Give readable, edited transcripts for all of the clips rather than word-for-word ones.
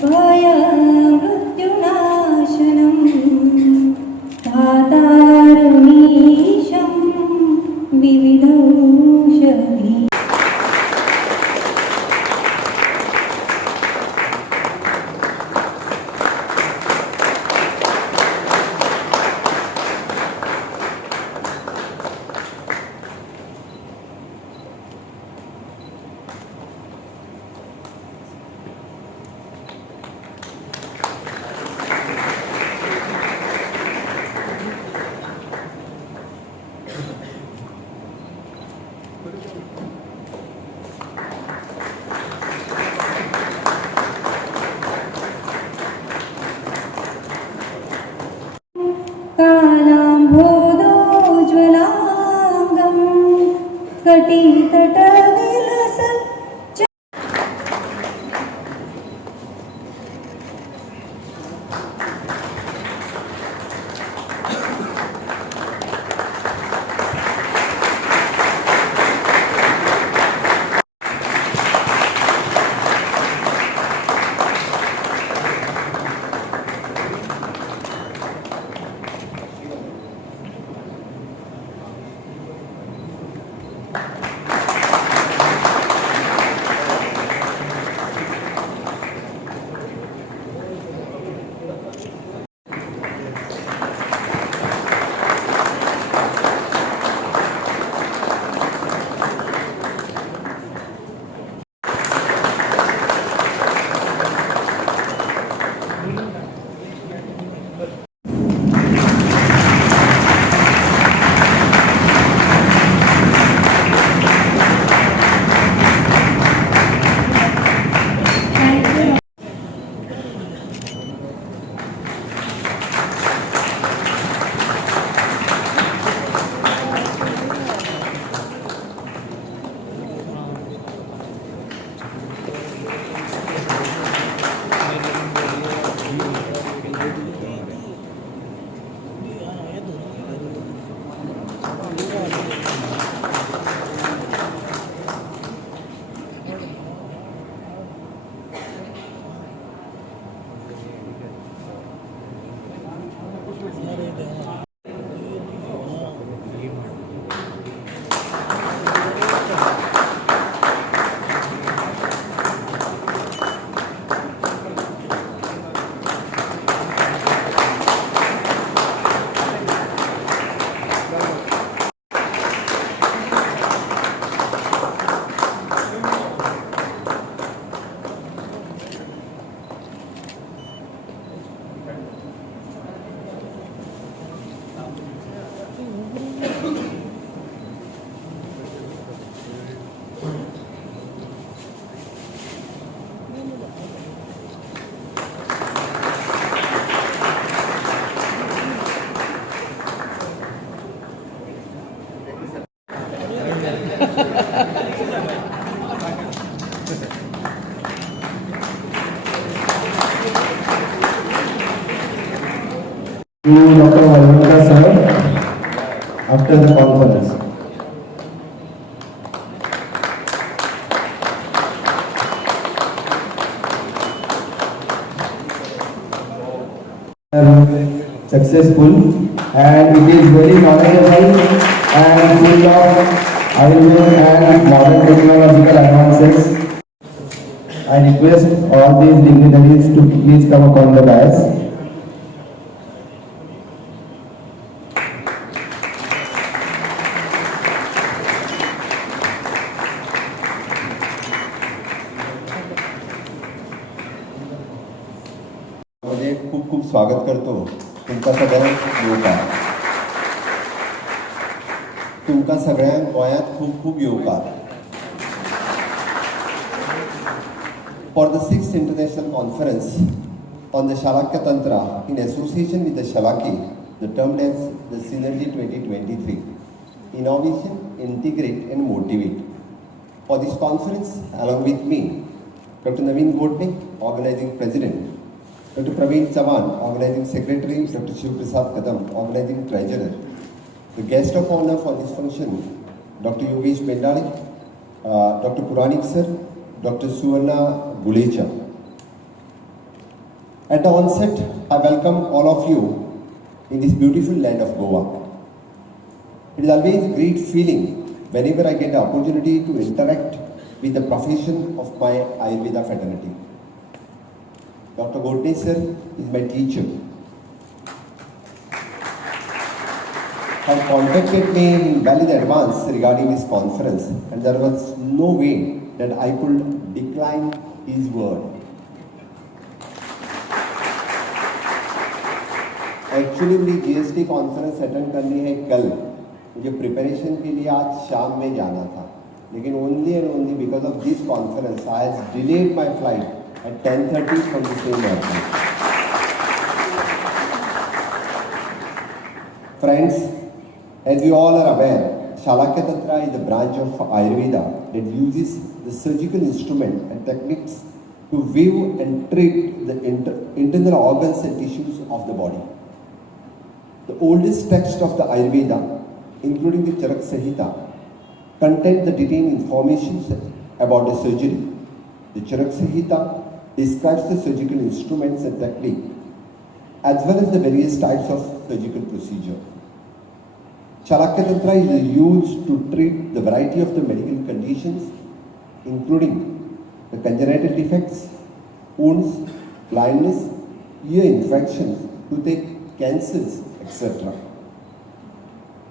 भयमृत्युनाशनं धातारमीशं विविधौषधी। कालाम्भोदोज्ज्वलाङ्गं कटितटविलसत् Dr. Malhotra sir after the conference. Successful, and it is very knowledgeable and full of Ayurveda and modern technological advances. I request all these dignitaries to please come upon the dais. खूप खूप स्वागत करतो तुमका सगळ्यांक येवकार. तुमका सगळ्यांक गोंयांत खूप खूप येवकार. For the 6th International Conference on the Shalakya Tantra in association with the Shalaki, the termed as the Synergy 2023. Innovation, integrate and motivate. For this conference, along with me, Dr. Naveen Godne, Organizing President, Dr. Praveen Chavan, Organizing Secretary, Dr. Shiv Prasad Kadam, Organizing Treasurer. The guest of honor for this function, Dr. Yogesh Bendale, Dr. Puranik Sir, Dr. Suvarna Gulecha. At the onset, I welcome all of you in this beautiful land of Goa. It is always a great feeling whenever I get the opportunity to interact with the profession of my Ayurveda fraternity. Dr. Godne sir is my teacher. Had contacted me in well in advance regarding this conference, and there was no way that I could decline his word. Actually मेरी GST conference attend करनी है कल, मुझे preparation के लिए आज शाम में जाना था, लेकिन only and only because of this conference I have delayed my flight eight 10:30 from the same airport. Friends, as we all are aware, Shalakya Tantra is a branch of Ayurveda that uses the surgical instrument and techniques to view and treat the internal organs and tissues of the body. The oldest text of the Ayurveda, including the Charak Samhita, contain the detailed information about the surgery. The Charak Samhita describes the surgical instruments and technique, as well as the various types of surgical procedure. Shalakya Tantra is used to treat the variety of the medical conditions, including the congenital defects, wounds, blindness, ear infections, toothache, cancers, etc.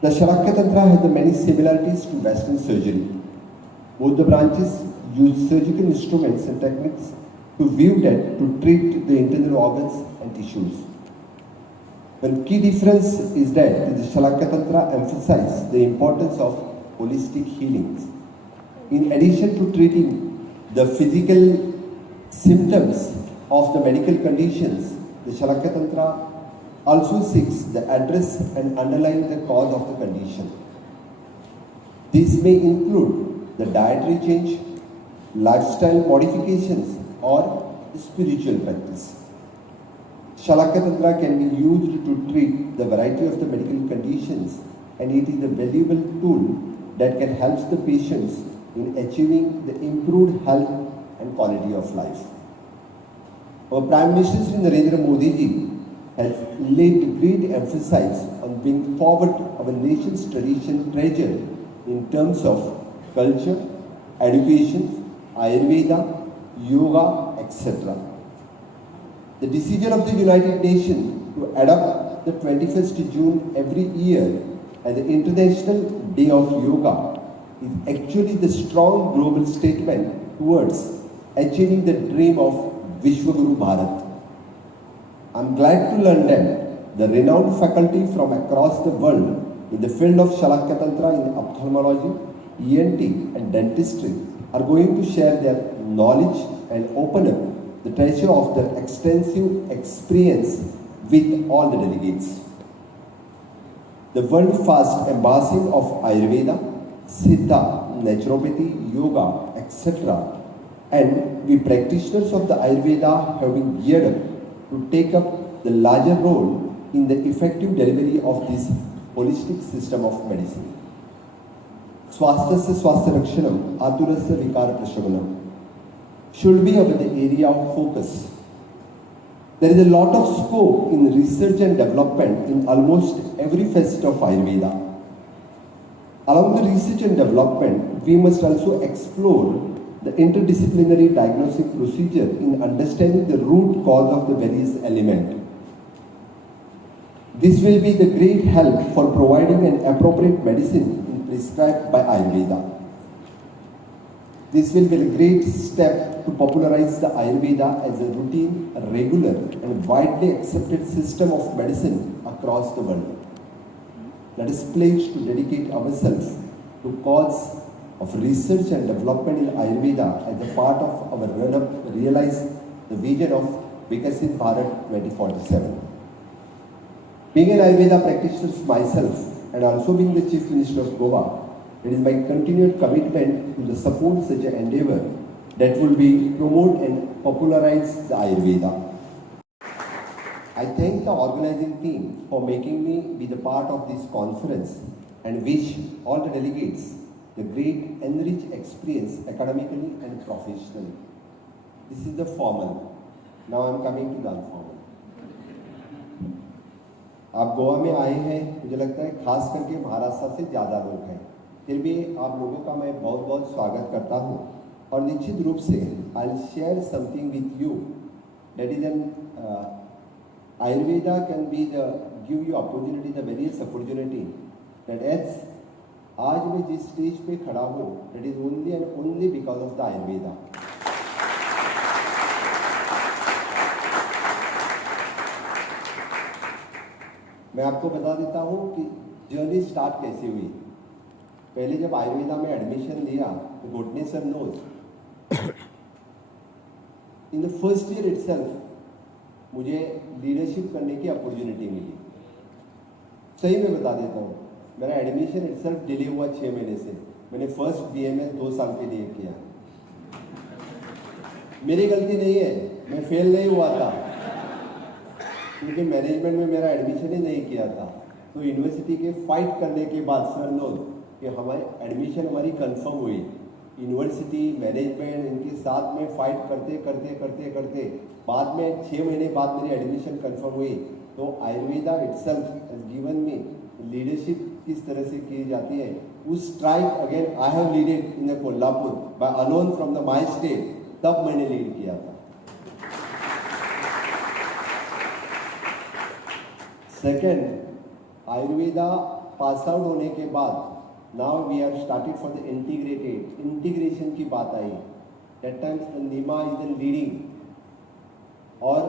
The Shalakya Tantra has the many similarities to Western surgery. Both the branches use surgical instruments and techniques to view that to treat the internal organs and tissues. One key difference is that the Shalakya Tantra emphasizes the importance of holistic healings. In addition to treating the physical symptoms of the medical conditions, the Shalakya Tantra also seeks the address and underline the cause of the condition. This may include the dietary change, lifestyle modifications, or spiritual practice. Shalakya Tantra can be used to treat the variety of the medical conditions, and it is a valuable tool that can help the patients in achieving the improved health and quality of life. Our Prime Minister Shri Narendra Modi ji has laid great emphasis on bringing forward our nation's tradition treasure in terms of culture, education, Ayurveda, yoga, etc. The decision of the United Nations to adopt the 21st June every year as the International Day of Yoga is actually the strong global statement towards achieving the dream of Vishwaguru Bharat. I am glad to learn that the renowned faculty from across the world in the field of Shalakya Tantra in ophthalmology, ENT and dentistry are going to share their knowledge and open up the treasure of their extensive experience with all the delegates. The world-first embassy of Ayurveda, Siddha, Naturopathy, Yoga, etc. and we practitioners of the Ayurveda have been geared up to take up the larger role in the effective delivery of this holistic system of medicine. Swasthasya swasthya rakshanam, aturasya vikara prashamanam should be over the area of focus. There is a lot of scope in research and development in almost every facet of Ayurveda. Along the research and development, we must also explore the interdisciplinary diagnostic procedure in understanding the root cause of the various elements. This will be the great help for providing an appropriate medicine prescribed by Ayurveda. This will be a great step to popularize the Ayurveda as a routine, regular and widely accepted system of medicine across the world. Let us pledge to dedicate ourselves to cause of research and development in Ayurveda as a part of our run-up to realize the vision of Vikasit Bharat 2047. Being an Ayurveda practitioner myself and also being the Chief Minister of Goa, it is my continued commitment to the support such an endeavor that will be promote and popularize the Ayurveda. I thank the organizing team for making me be the part of this conference and wish all the delegates the great enriched experience academically and professionally. This is the formal. Now I am coming to the alphabet. आप गोवा में आए हैं, मुझे लगता है खास करके महाराष्ट्र से ज़्यादा लोग हैं, फिर भी आप लोगों का मैं बहुत बहुत स्वागत करता हूँ। और निश्चित रूप से I will share something with you that is an Ayurveda can be the give you opportunity, the various opportunity that as आज मैं जिस स्टेज पे खड़ा हूँ that is only and only because of the Ayurveda. मैं आपको बता देता हूँ कि जर्नी स्टार्ट कैसे हुई। पहले जब आयुर्वेदा में एडमिशन लिया तो Ghotne sir knows in the first year itself मुझे लीडरशिप करने की अपॉर्चुनिटी मिली। सही में बता देता हूँ, मेरा एडमिशन इटसेल्फ डिले हुआ 6 महीने से। मैंने फर्स्ट BMS 2 साल के लिए किया। मेरी गलती नहीं है, मैं फेल नहीं हुआ था क्योंकि मैनेजमेंट में मेरा एडमिशन ही नहीं किया था। तो यूनिवर्सिटी के फाइट करने के बाद सर लोग कि हमारी एडमिशन हमारी कंफर्म हुई। यूनिवर्सिटी मैनेजमेंट इनके साथ में फाइट करते करते करते करते बाद में 6 महीने बाद मेरी एडमिशन कंफर्म हुई। तो Ayurveda itself has given me leadership किस तरह से की जाती है। उस strike again I have leaded in the Kolhapur by alone from the my state, तब मैंने लीड किया था। सेकेंड, आयुर्वेदा पास आउट होने के बाद now we are started for the integration की बात आई। That times NIMA is the leading और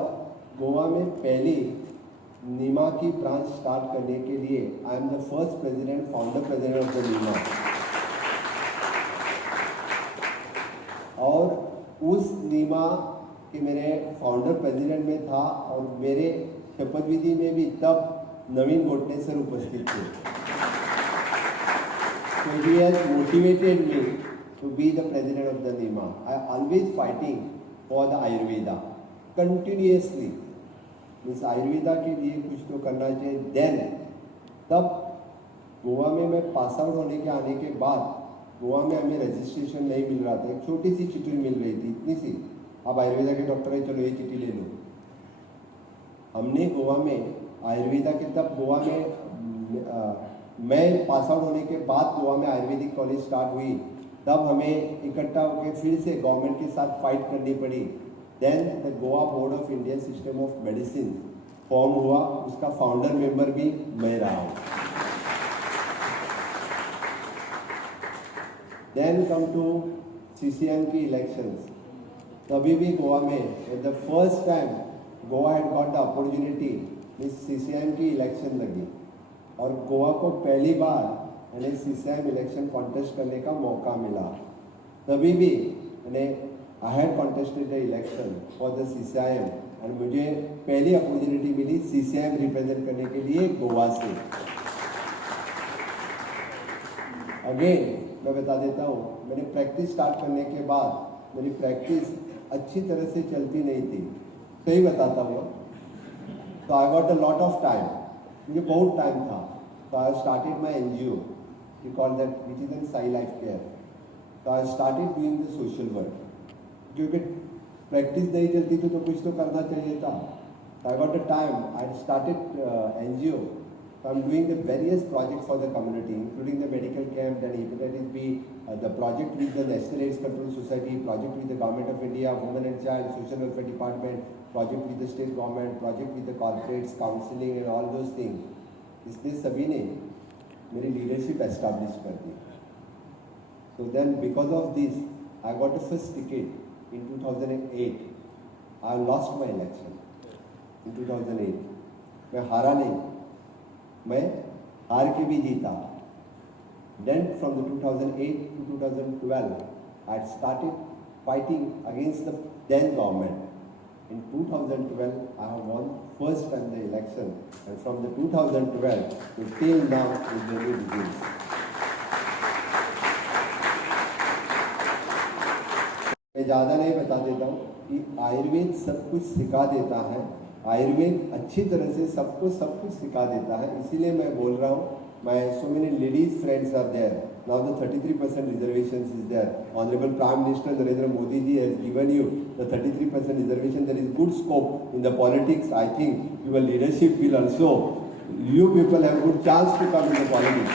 गोवा में पहली नीमा की ब्रांच स्टार्ट करने के लिए I am the first president, founder president of the NIMA. और उस नीमा के मेरे फाउंडर प्रेसिडेंट में था और मेरे शपथ विधि में भी तब नवीन घोटने सर उपस्थित थे। So he has motivated me to be the president of the NEMA. I always fighting for the Ayurveda continuously. इस आयुर्वेदा के लिए कुछ तो करना चाहिए। देन तब गोवा में मैं पास आउट होने के आने के बाद गोवा में हमें रजिस्ट्रेशन नहीं मिल रहा था। एक छोटी सी चिट्ठी मिल रही थी, इतनी सी, आप आयुर्वेदा के डॉक्टर है, चलो ये चिट्ठी ले लो। हमने गोवा में आयुर्वेदा के तब गोवा में मैं पास आउट होने के बाद गोवा में आयुर्वेदिक कॉलेज स्टार्ट हुई। तब हमें इकट्ठा होकर फिर से गवर्नमेंट के साथ फाइट करनी पड़ी। Then the Goa board of Indian system of medicine form हुआ, उसका फाउंडर मेंबर भी मैं रहा हूँ। देन कम टू CCM की इलेक्शंस। तभी भी गोवा में the first time Goa had got the opportunity, CCM की इलेक्शन लगी और गोवा को पहली बार मैंने CCM इलेक्शन कॉन्टेस्ट करने का मौका मिला। तभी भी मैंने I had contested the election for the CCM और मुझे पहली अपॉर्चुनिटी मिली CCM रिप्रेजेंट करने के लिए गोवा से। अगेन मैं बता देता हूँ, मैंने प्रैक्टिस स्टार्ट करने के बाद मेरी प्रैक्टिस अच्छी तरह से चलती नहीं थी, सही बताता हूँ। तो I got a lot of time, मुझे बहुत टाइम था। तो I started my NGO, we call that which is in Sai life care. तो I started doing the social work, क्योंकि प्रैक्टिस नहीं चलती थी तो कुछ तो करना चाहिए था। तो I got a time, I started NGO। So I'm doing the various projects for the community, including the medical camp, then hepatitis B, the project with the National AIDS Control Society, project with the Government of India, Women and Child, Social Welfare Department, project with the state government, project with the corporates, counseling and all those things। इसलिए सभी ने मेरी leadership establish कर दी। So then because of this, I got a first ticket in 2008। I lost my election in 2008। मैं हारा नहीं, मैं हार के भी जीता। Then from the 2008 to 2012, I had started fighting against the then government। In 2012, I have won first time the election, and from the 2012 to till now, the journey begins। मैं ज़्यादा नहीं बता देता हूँ कि आयुर्वेद सब कुछ सिखा देता है। आयुर्वेद अच्छी तरह से सबको सब कुछ सिखा देता है, इसीलिए मैं बोल रहा हूँ। My so many ladies friends are there now the 33% reservations is there. Honorable Prime Minister Narendra Modi ji has given you the 33% reservation. There is good scope in the politics. I think your leadership will also, you people have good chance to come in the politics.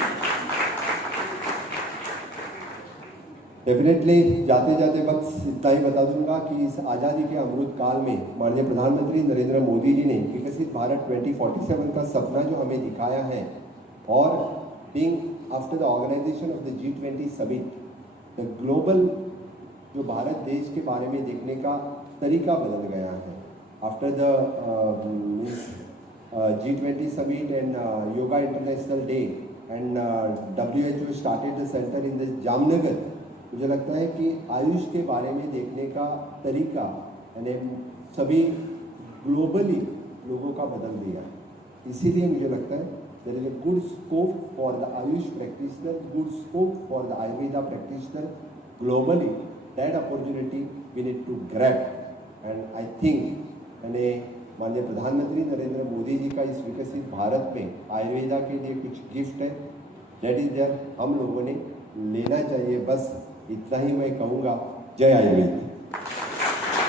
Definitely जाते जाते बस इतना ही बता दूंगा कि इस आज़ादी के अमृत काल में माननीय प्रधानमंत्री नरेंद्र मोदी जी ने विकसित भारत 2047 का सपना जो हमें दिखाया है, और being after the organisation of the G20 summit, the global जो भारत देश के बारे में देखने का तरीका बदल गया है. After the G20 summit and yoga international day and WHO started the centre in the Jamnagar. मुझे लगता है कि आयुष के बारे में देखने का तरीका यानी सभी ग्लोबली लोगों का बदल दिया. इसीलिए मुझे लगता है there is a good scope for the AYUSH practitioner, good scope for the Ayurveda practitioner globally. That opportunity we need to grab and I think यानी माननीय प्रधानमंत्री नरेंद्र मोदी जी का इस विकसित भारत में आयुर्वेदा के लिए कुछ गिफ्ट है, दैट इज देयर, हम लोगों ने लेना चाहिए. बस इतना ही मैं कहूँगा. जय आयुर्वेद.